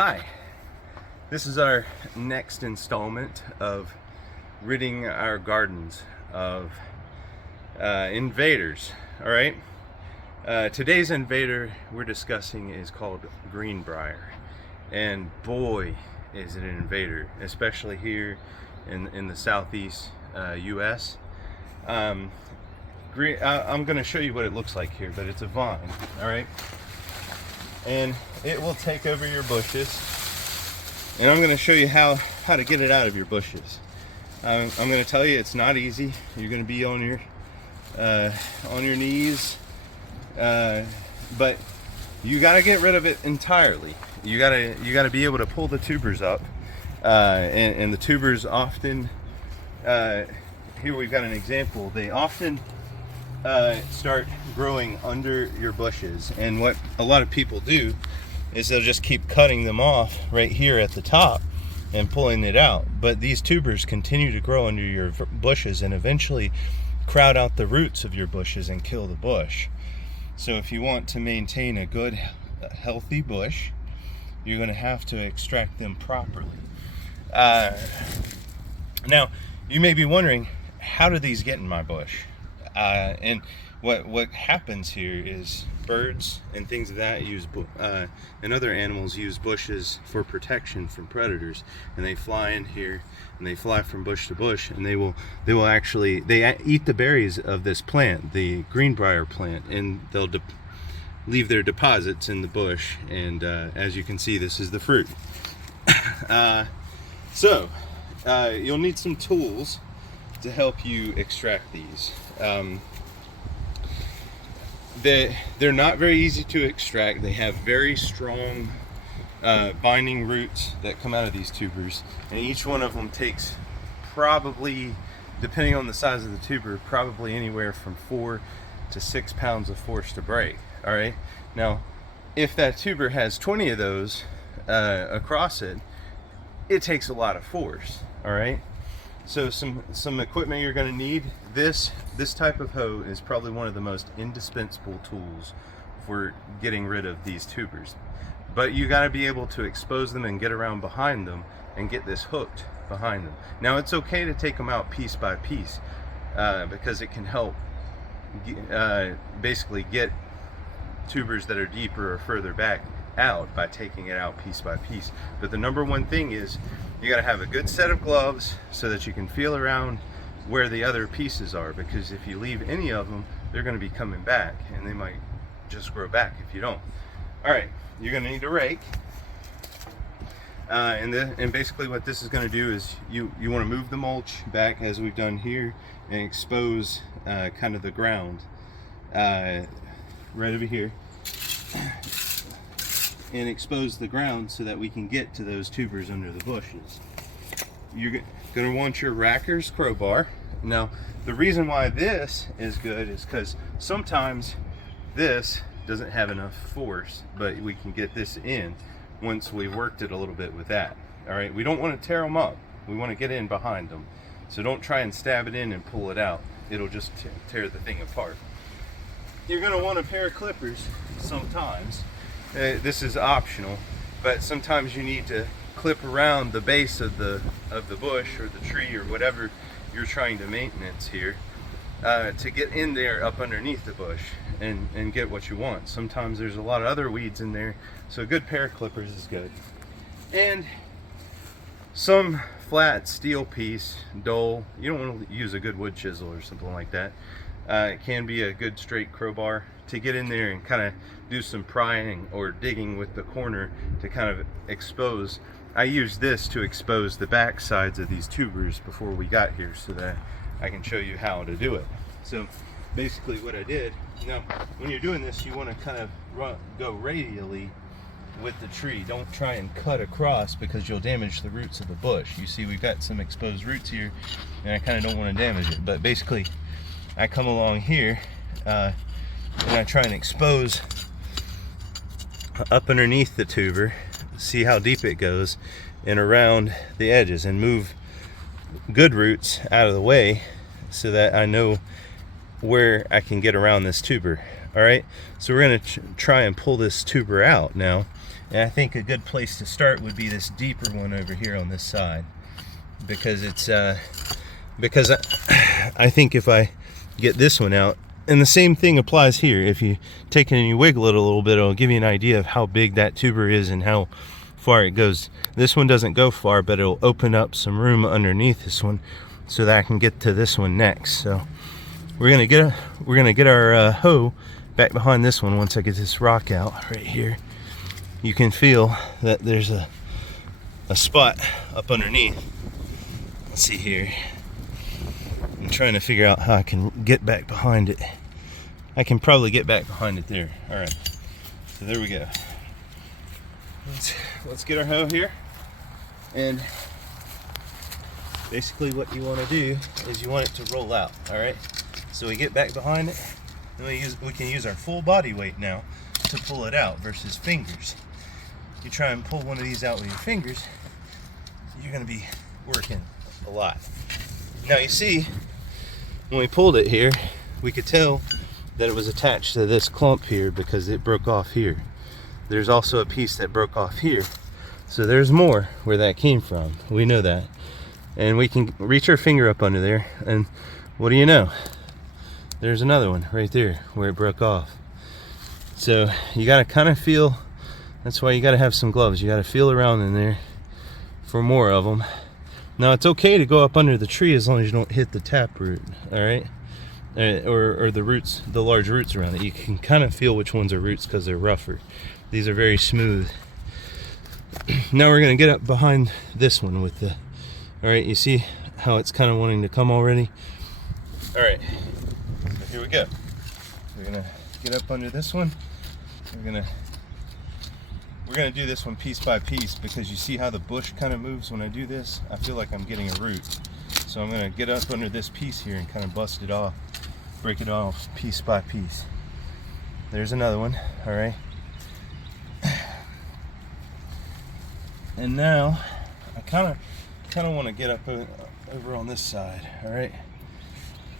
Hi, this is our next installment of ridding our gardens of invaders. All right, today's invader we're discussing is called Greenbrier, and boy is it an invader, especially here in the southeast US. I'm going to show you what it looks like here, but it's a vine, all right? And it will take over your bushes, and I'm going to show you how to get it out of your bushes. I'm going to tell you it's not easy. You're going to be on your knees, but you got to get rid of it entirely. You got to be able to pull the tubers up, and the tubers often, here we've got an example. They often start growing under your bushes, and what a lot of people do is they'll just keep cutting them off right here at the top and pulling it out, but these tubers continue to grow under your bushes and eventually crowd out the roots of your bushes and kill the bush. So if you want to maintain a good healthy bush, you're going to have to extract them properly. Now you may be wondering, how do these get in my bush? And what happens here is birds and things of that and other animals use bushes for protection from predators, and they fly in here and they fly from bush to bush, and they will actually eat the berries of this plant, the Greenbrier plant, and they'll leave their deposits in the bush, and as you can see, this is the fruit. So you'll need some tools to help you extract these. They're not very easy to extract. They have very strong binding roots that come out of these tubers, and each one of them takes probably, depending on the size of the tuber, probably anywhere from 4 to 6 pounds of force to break. All right, now if that tuber has 20 of those across it, it takes a lot of force. All right, so some equipment you're going to need. This type of hoe is probably one of the most indispensable tools for getting rid of these tubers, but you got to be able to expose them and get around behind them and get this hooked behind them. Now it's okay to take them out piece by piece, because it can help basically get tubers that are deeper or further back out by taking it out piece by piece. But the number one thing is you got to have a good set of gloves so that you can feel around where the other pieces are, because if you leave any of them, they're going to be coming back, and they might just grow back if you don't. All right, you're going to need a rake, and basically what this is going to do is you want to move the mulch back as we've done here and expose kind of the ground right over here, and expose the ground so that we can get to those tubers under the bushes. You're going to want your Racker's crowbar. Now the reason why this is good is because sometimes this doesn't have enough force, but we can get this in once we worked it a little bit with that. All right, we don't want to tear them up, we want to get in behind them, so don't try and stab it in and pull it out. It'll just tear the thing apart. You're going to want a pair of clippers sometimes. This is optional, but sometimes you need to clip around the base of the bush or the tree or whatever you're trying to maintenance here, to get in there up underneath the bush and get what you want. Sometimes there's a lot of other weeds in there, so a good pair of clippers is good. And some flat steel piece, dull. You don't want to use a good wood chisel or something like that. It can be a good straight crowbar to get in there and kind of do some prying or digging with the corner to kind of expose. I use this to expose the back sides of these tubers before we got here, so that I can show you how to do it. So basically what I did, now when you're doing this, you want to kind of go radially with the tree. Don't try and cut across, because you'll damage the roots of the bush. You see we've got some exposed roots here, and I kind of don't want to damage it, but basically I come along here and I try and expose up underneath the tuber, see how deep it goes, and around the edges, and move good roots out of the way so that I know where I can get around this tuber. All right, so we're going to try and pull this tuber out now, And I think a good place to start would be this deeper one over here on this side, because it's because I think if I get this one out, and the same thing applies here, if you take it and you wiggle it a little bit, it'll give you an idea of how big that tuber is and how far it goes. This one doesn't go far, but it'll open up some room underneath this one so that I can get to this one next. So we're gonna get our hoe back behind this one. Once I get this rock out right here, you can feel that there's a spot up underneath. Let's see here. I'm trying to figure out how I can get back behind it. I can probably get back behind it there. All right, so there we go. Let's get our hoe here, and basically what you want to do is you want it to roll out. All right, so we get back behind it, and we can use our full body weight now to pull it out versus fingers. You try and pull one of these out with your fingers, you're going to be working a lot. Now you see, when we pulled it here, we could tell that it was attached to this clump here because it broke off here. There's also a piece that broke off here. So there's more where that came from. We know that. And we can reach our finger up under there, and what do you know? There's another one right there where it broke off. So you gotta kind of feel, that's why you gotta have some gloves. You gotta feel around in there for more of them. Now it's okay to go up under the tree as long as you don't hit the taproot, all right? Or the roots, the large roots around it. You can kind of feel which ones are roots because they're rougher. These are very smooth. Now we're gonna get up behind this one with the, all right, you see how it's kind of wanting to come already? All right, so here we go. We're gonna get up under this one. We're gonna do this one piece by piece, because you see how the bush kind of moves when I do this? I feel like I'm getting a root. So I'm gonna get up under this piece here and kind of bust it off, break it off piece by piece. There's another one, all right? And now I kind of want to get up over on this side, all right?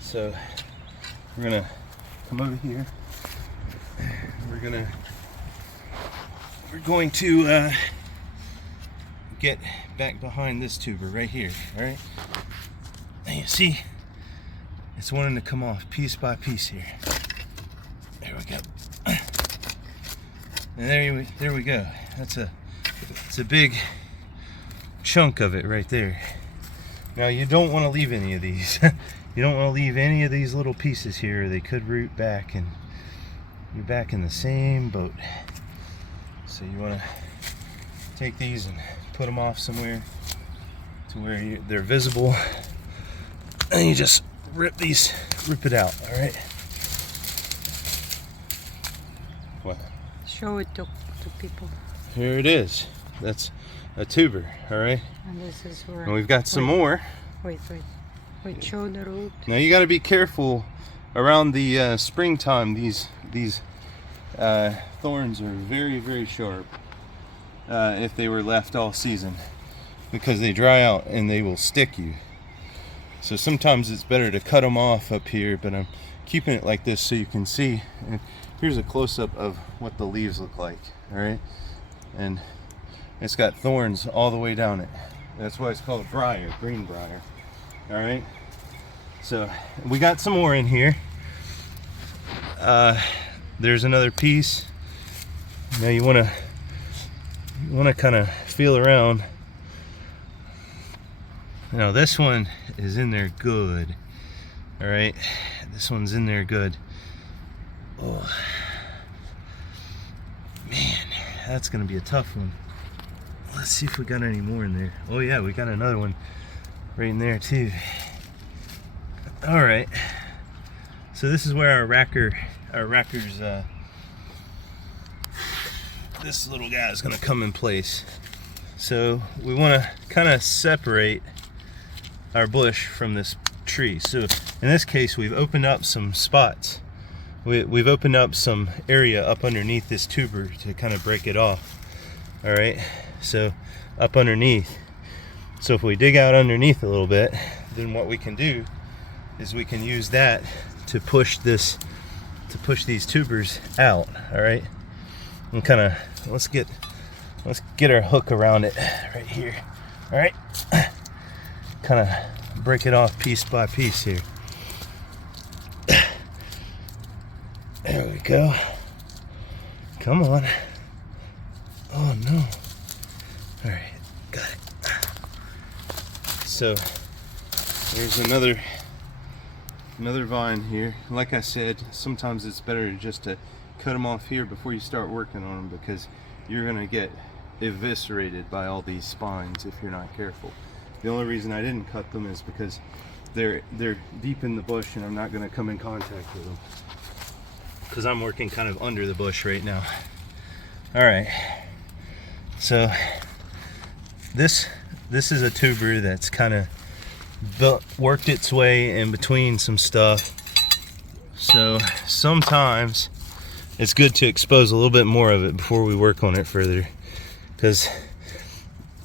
So we're gonna come over here. We're going to get back behind this tuber right here, all right? And you see, it's wanting to come off piece by piece here. There we go. And there we go. It's a big chunk of it right there. Now you don't want to leave any of these. You don't want to leave any of these little pieces here. They could root back, and you're back in the same boat. So you want to take these and put them off somewhere to where they're visible, and you just rip it out. All right. What? Show it to people. Here it is. That's a tuber. All right. And this is where. And we've got some more. Wait. Show the root. Now you got to be careful around the springtime. These thorns are very, very sharp if they were left all season, because they dry out and they will stick you. So sometimes it's better to cut them off up here, but I'm keeping it like this so you can see. And here's a close-up of what the leaves look like, all right? And it's got thorns all the way down it. That's why it's called Greenbrier, all right? So we got some more in here. There's another piece. Now you want to kind of feel around. Now this one is in there good. All right, this one's in there good. Oh man, that's gonna be a tough one. Let's see if we got any more in there. Oh yeah, we got another one right in there too. All right, so this is where our racker's this little guy is gonna come in place. So we want to kind of separate our bush from this tree. So in this case, we've opened up some spots. We've opened up some area up underneath this tuber to kind of break it off. All right, so up underneath. So if we dig out underneath a little bit, then what we can do is we can use that to push these tubers out. All right, and kind of let's get let's get our hook around it right here. All right, kind of break it off piece by piece here. There we go. Come on. Oh no. All right, got it. So there's another vine here. Like I said, sometimes it's better just to cut them off here before you start working on them, because you're gonna get eviscerated by all these spines if you're not careful. The only reason I didn't cut them is because they're deep in the bush and I'm not gonna come in contact with them, because I'm working kind of under the bush right now. All right, so this is a tuber that's kind of worked its way in between some stuff. So sometimes it's good to expose a little bit more of it before we work on it further, because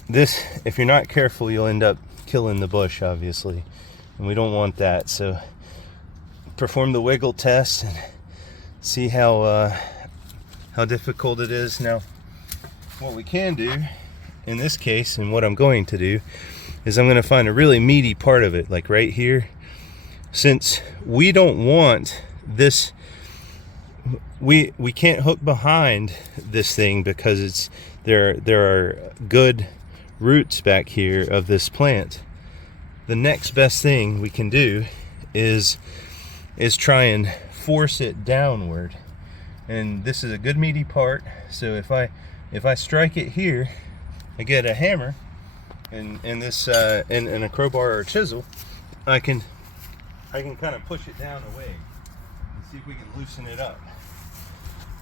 this, if you're not careful, you'll end up killing the bush, obviously, and we don't want that. So perform the wiggle test and see how difficult it is. Now, what we can do in this case, and what I'm going to do, is I'm going to find a really meaty part of it, like right here. Since we don't want this, we can't hook behind this thing because there are good roots back here of this plant. The next best thing we can do is try and force it downward. And this is a good meaty part, so if I strike it here, I get a hammer and this and a crowbar or a chisel, I can kind of push it down away and see if we can loosen it up.